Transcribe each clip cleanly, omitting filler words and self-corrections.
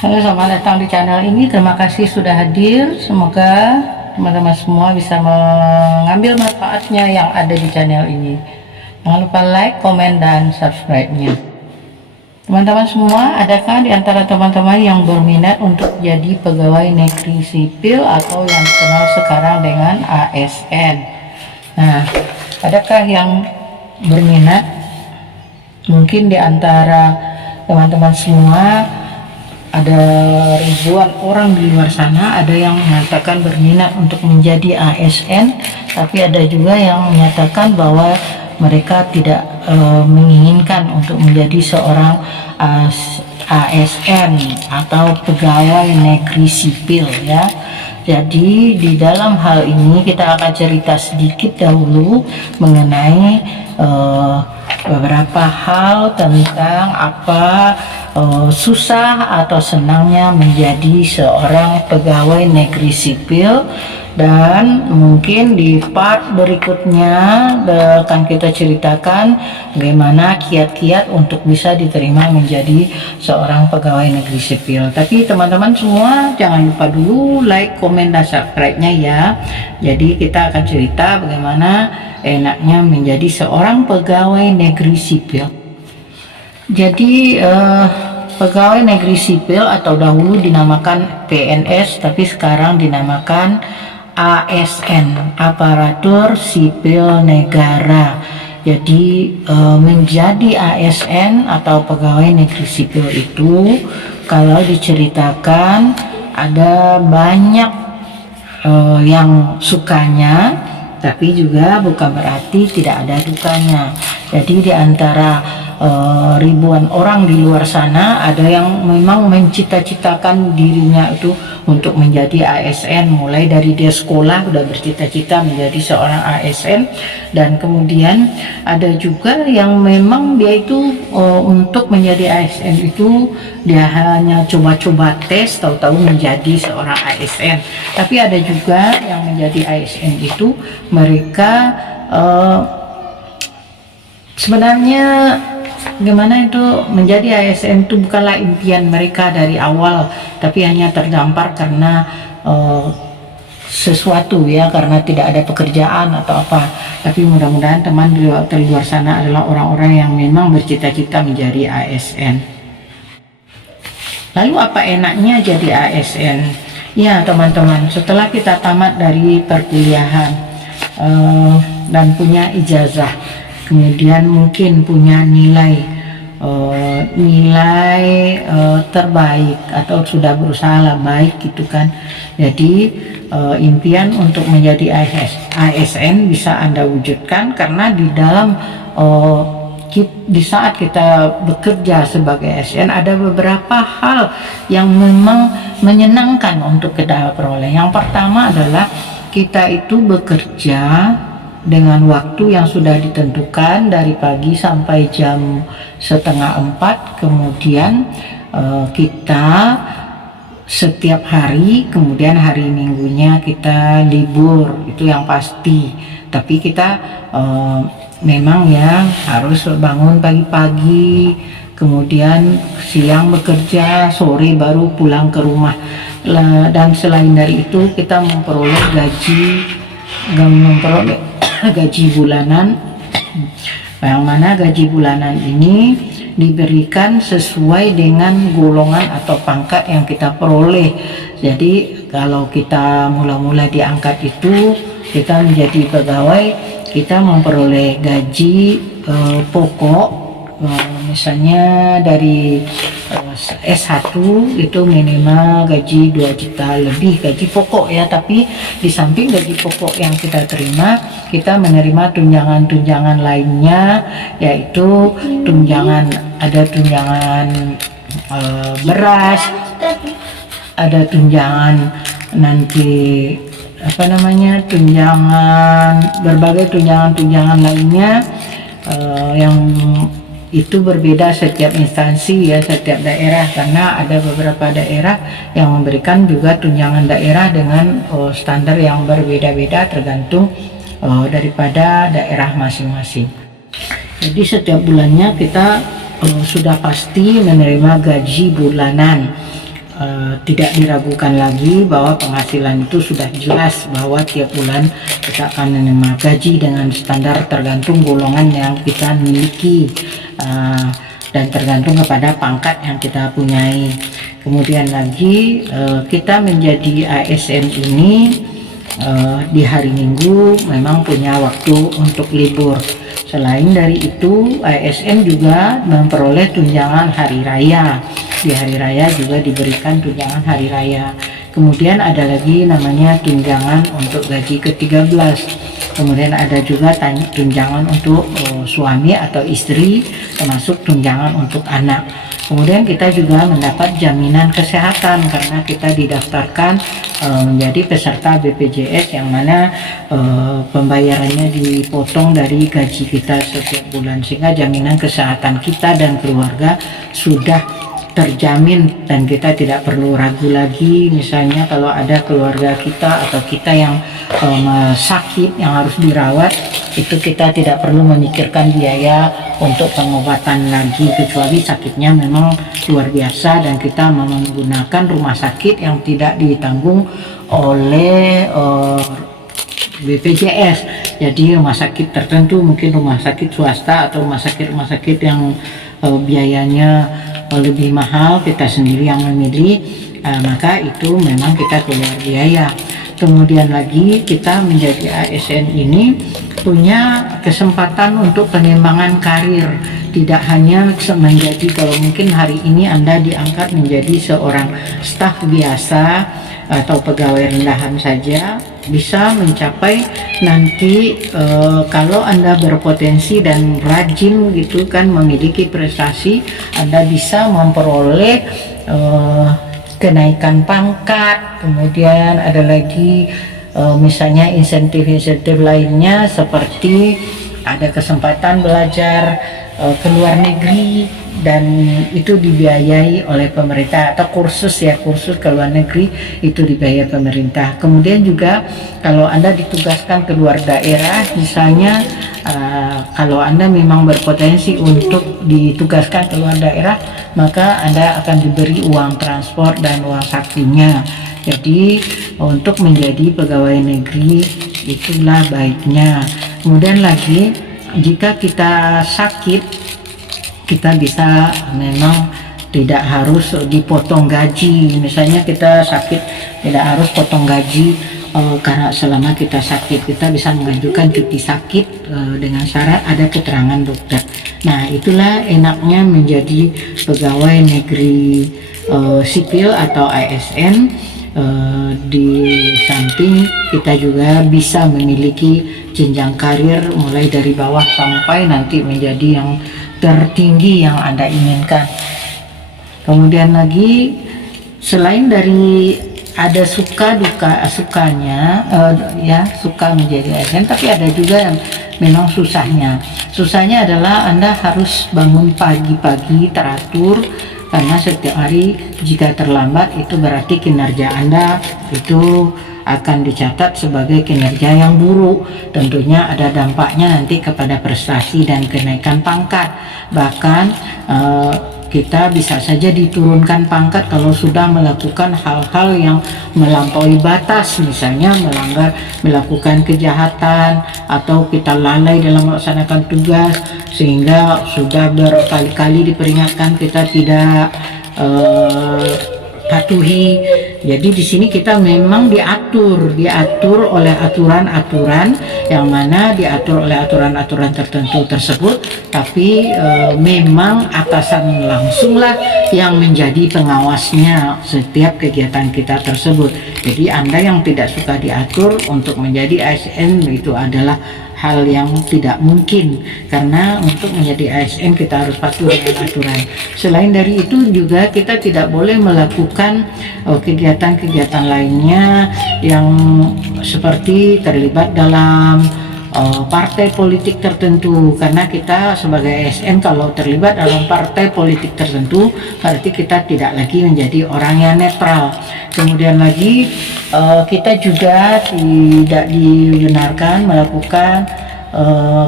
Halo, selamat datang di channel ini. Terima kasih sudah hadir. Semoga teman-teman semua bisa mengambil manfaatnya yang ada di channel ini. Jangan lupa like, komen, dan subscribe-nya. Teman-teman semua, adakah di antara teman-teman yang berminat untuk jadi pegawai negeri sipil atau yang dikenal sekarang dengan ASN? Nah, adakah yang berminat? Mungkin di antara teman-teman semua ada ribuan orang di luar sana, ada yang mengatakan berminat untuk menjadi ASN, tapi ada juga yang menyatakan bahwa mereka tidak menginginkan untuk menjadi seorang ASN atau pegawai negeri sipil ya. Jadi di dalam hal ini kita akan cerita sedikit dahulu mengenai beberapa hal tentang apa susah atau senangnya menjadi seorang pegawai negeri sipil, dan mungkin di part berikutnya akan kita ceritakan bagaimana kiat-kiat untuk bisa diterima menjadi seorang pegawai negeri sipil. Tapi teman-teman semua jangan lupa dulu like, komen, dan subscribe-nya ya. Jadi kita akan cerita bagaimana enaknya menjadi seorang pegawai negeri sipil. Jadi pegawai negeri sipil atau dahulu dinamakan PNS, tapi sekarang dinamakan ASN, aparatur sipil negara. Jadi menjadi ASN atau pegawai negeri sipil itu kalau diceritakan ada banyak yang sukanya, tapi juga bukan berarti tidak ada dukanya. Jadi di antara ribuan orang di luar sana ada yang memang mencita-citakan dirinya itu untuk menjadi ASN, mulai dari dia sekolah sudah bercita-cita menjadi seorang ASN, dan kemudian ada juga yang memang dia itu untuk menjadi ASN itu dia hanya coba-coba tes, tahu-tahu menjadi seorang ASN. Tapi ada juga yang menjadi ASN itu mereka sebenarnya gimana itu menjadi ASN itu bukanlah impian mereka dari awal, tapi hanya terdampar karena sesuatu ya, karena tidak ada pekerjaan atau apa. Tapi mudah-mudahan teman di luar sana adalah orang-orang yang memang bercita-cita menjadi ASN. Lalu apa enaknya jadi ASN? Ya teman-teman, setelah kita tamat dari perkuliahan dan punya ijazah, kemudian mungkin punya nilai terbaik atau sudah berusaha baik gitu kan. Jadi impian untuk menjadi ASN bisa Anda wujudkan karena di dalam di saat kita bekerja sebagai ASN ada beberapa hal yang memang menyenangkan untuk kita peroleh. Yang pertama adalah kita itu bekerja dengan waktu yang sudah ditentukan dari pagi sampai jam 3:30, kemudian kita setiap hari, kemudian hari minggunya kita libur, itu yang pasti. Tapi kita memang ya harus bangun pagi-pagi, kemudian siang bekerja, sore baru pulang ke rumah. Dan selain dari itu kita memperoleh gaji bulanan, yang mana gaji bulanan ini diberikan sesuai dengan golongan atau pangkat yang kita peroleh. Jadi kalau kita mula-mula diangkat itu kita menjadi pegawai, kita memperoleh gaji pokok, misalnya dari S1 itu minimal gaji 2 juta lebih gaji pokok ya. Tapi di samping gaji pokok yang kita terima, kita menerima tunjangan-tunjangan lainnya, yaitu ada tunjangan beras, ada tunjangan nanti berbagai tunjangan lainnya yang itu berbeda setiap instansi ya, setiap daerah, karena ada beberapa daerah yang memberikan juga tunjangan daerah dengan standar yang berbeda-beda tergantung daripada daerah masing-masing. Jadi setiap bulannya kita sudah pasti menerima gaji bulanan. tidak diragukan lagi bahwa penghasilan itu sudah jelas bahwa tiap bulan kita akan menerima gaji dengan standar tergantung golongan yang kita miliki dan tergantung kepada pangkat yang kita punyai. Kemudian lagi kita menjadi ASN ini di hari Minggu memang punya waktu untuk libur. Selain dari itu, ASN juga memperoleh tunjangan hari raya. Di hari raya juga diberikan tunjangan hari raya. Kemudian ada lagi namanya tunjangan untuk gaji ke-13. Kemudian ada juga tunjangan untuk suami atau istri, termasuk tunjangan untuk anak. Kemudian kita juga mendapat jaminan kesehatan karena kita didaftarkan menjadi peserta BPJS, yang mana pembayarannya dipotong dari gaji kita setiap bulan, sehingga jaminan kesehatan kita dan keluarga sudah terjamin dan kita tidak perlu ragu lagi. Misalnya kalau ada keluarga kita atau kita yang sakit yang harus dirawat, itu kita tidak perlu memikirkan biaya untuk pengobatan lagi, kecuali sakitnya memang luar biasa dan kita menggunakan rumah sakit yang tidak ditanggung oleh BPJS. Jadi rumah sakit tertentu, mungkin rumah sakit swasta atau rumah sakit yang biayanya lebih mahal, kita sendiri yang memilih, maka itu memang kita keluar biaya. Kemudian lagi kita menjadi ASN ini punya kesempatan untuk pengembangan karir, tidak hanya menjadi, kalau mungkin hari ini Anda diangkat menjadi seorang staf biasa atau pegawai rendahan saja, bisa mencapai nanti kalau Anda berpotensi dan rajin gitu kan, memiliki prestasi, Anda bisa memperoleh kenaikan pangkat. Kemudian ada lagi misalnya insentif-insentif lainnya, seperti ada kesempatan belajar ke luar negeri dan itu dibiayai oleh pemerintah, atau kursus ke luar negeri itu dibiayai pemerintah. Kemudian juga kalau Anda ditugaskan ke luar daerah, misalnya kalau Anda memang berpotensi untuk ditugaskan ke luar daerah, maka Anda akan diberi uang transport dan uang sakunya. Jadi untuk menjadi pegawai negeri itulah baiknya. Kemudian lagi, jika kita sakit, kita bisa memang tidak harus dipotong gaji. Misalnya kita sakit, tidak harus potong gaji karena selama kita sakit, kita bisa mengajukan cuti sakit dengan syarat ada keterangan dokter. Nah, itulah enaknya menjadi pegawai negeri sipil atau ASN. Di samping kita juga bisa memiliki jenjang karir mulai dari bawah sampai nanti menjadi yang tertinggi yang Anda inginkan. Kemudian lagi, selain dari ada suka duka sukanya, suka menjadi ASN, tapi ada juga yang memang susahnya. Susahnya adalah Anda harus bangun pagi-pagi teratur, karena setiap hari jika terlambat itu berarti kinerja Anda itu akan dicatat sebagai kinerja yang buruk. Tentunya ada dampaknya nanti kepada prestasi dan kenaikan pangkat. Bahkan kita bisa saja diturunkan pangkat kalau sudah melakukan hal-hal yang melampaui batas, misalnya melakukan kejahatan, atau kita lalai dalam melaksanakan tugas sehingga sudah berkali-kali diperingatkan kita tidak patuhi. Jadi di sini kita memang diatur oleh aturan-aturan, yang mana diatur oleh aturan-aturan tertentu tersebut, tapi memang atasan langsunglah yang menjadi pengawasnya setiap kegiatan kita tersebut. Jadi Anda yang tidak suka diatur untuk menjadi ASN itu adalah hal yang tidak mungkin, karena untuk menjadi ASN kita harus patuh dengan aturan. Selain dari itu juga kita tidak boleh melakukan kegiatan-kegiatan lainnya yang seperti terlibat dalam partai politik tertentu, karena kita sebagai ASN kalau terlibat dalam partai politik tertentu berarti kita tidak lagi menjadi orang yang netral. Kemudian lagi kita juga tidak dibenarkan melakukan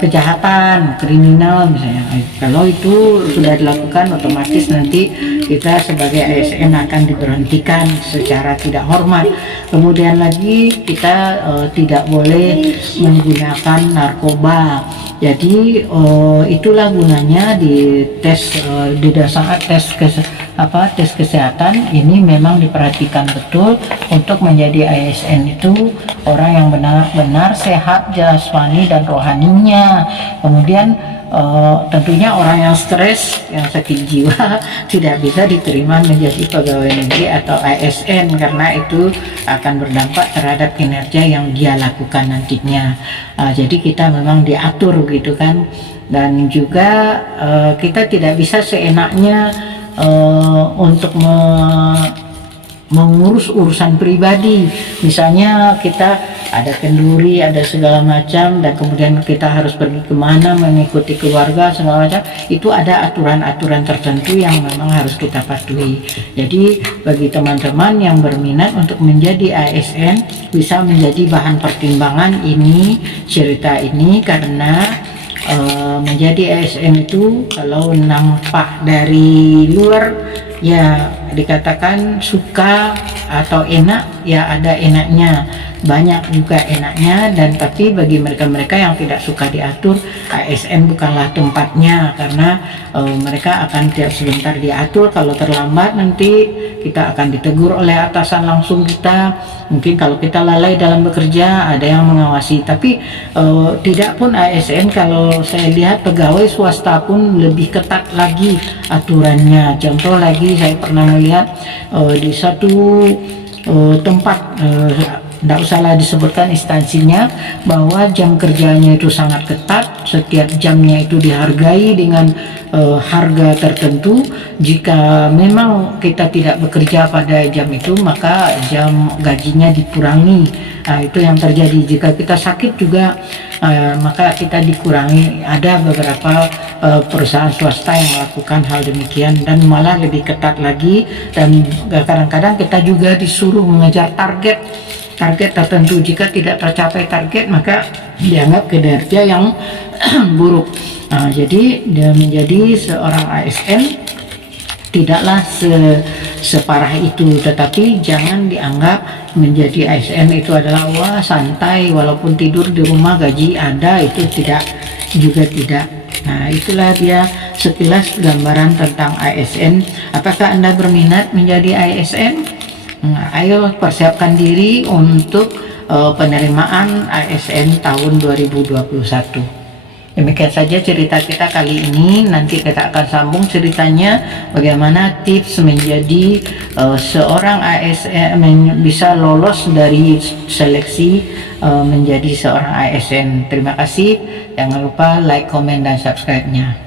kejahatan, kriminal misalnya. Kalau itu sudah dilakukan, otomatis nanti kita sebagai ASN akan diberhentikan secara tidak hormat. Kemudian lagi kita tidak boleh menggunakan narkoba. Jadi itulah gunanya di tes di saat tes kesehatan ini memang diperhatikan betul untuk menjadi ASN itu orang yang benar-benar sehat jasmani dan rohaninya. Kemudian tentunya orang yang stres, yang sakit jiwa tidak bisa diterima menjadi pegawai negeri atau ASN karena itu akan berdampak terhadap kinerja yang dia lakukan nantinya. Jadi kita memang diatur gitu kan, dan juga kita tidak bisa seenaknya untuk mengurus urusan pribadi. Misalnya kita ada kenduri, ada segala macam, dan kemudian kita harus pergi kemana mengikuti keluarga segala macam, itu ada aturan-aturan tertentu yang memang harus kita patuhi. Jadi bagi teman-teman yang berminat untuk menjadi ASN bisa menjadi bahan pertimbangan ini, cerita ini, karena menjadi ASN itu kalau nampak dari luar ya dikatakan suka atau enak, ya ada enaknya, banyak juga enaknya, dan tapi bagi mereka-mereka yang tidak suka diatur, ASN bukanlah tempatnya, karena mereka akan tiap sebentar diatur. Kalau terlambat nanti kita akan ditegur oleh atasan langsung kita. Mungkin kalau kita lalai dalam bekerja ada yang mengawasi, tapi tidak pun ASN, kalau saya lihat pegawai swasta pun lebih ketat lagi aturannya. Contoh lagi, saya pernah melihat di satu tempat, tidak usahlah disebutkan instansinya, bahwa jam kerjanya itu sangat ketat, setiap jamnya itu dihargai dengan harga tertentu. Jika memang kita tidak bekerja pada jam itu, maka jam gajinya dikurangi. Itu yang terjadi. Jika kita sakit juga, maka kita dikurangi. Ada beberapa perusahaan swasta yang melakukan hal demikian, dan malah lebih ketat lagi, dan kadang-kadang kita juga disuruh mengejar target tertentu. Jika tidak tercapai target, maka dianggap kinerja yang buruk. Jadi dia menjadi seorang ASN tidaklah separah itu, tetapi jangan dianggap menjadi ASN itu adalah wah santai, walaupun tidur di rumah gaji ada, itu juga tidak. Nah, itulah dia sekilas gambaran tentang ASN. Apakah Anda berminat menjadi ASN? Ayo persiapkan diri untuk penerimaan ASN tahun 2021. Demikian saja cerita kita kali ini. Nanti kita akan sambung ceritanya bagaimana tips menjadi seorang ASN, bisa lolos dari seleksi menjadi seorang ASN. Terima kasih. Jangan lupa like, komen, dan subscribe-nya.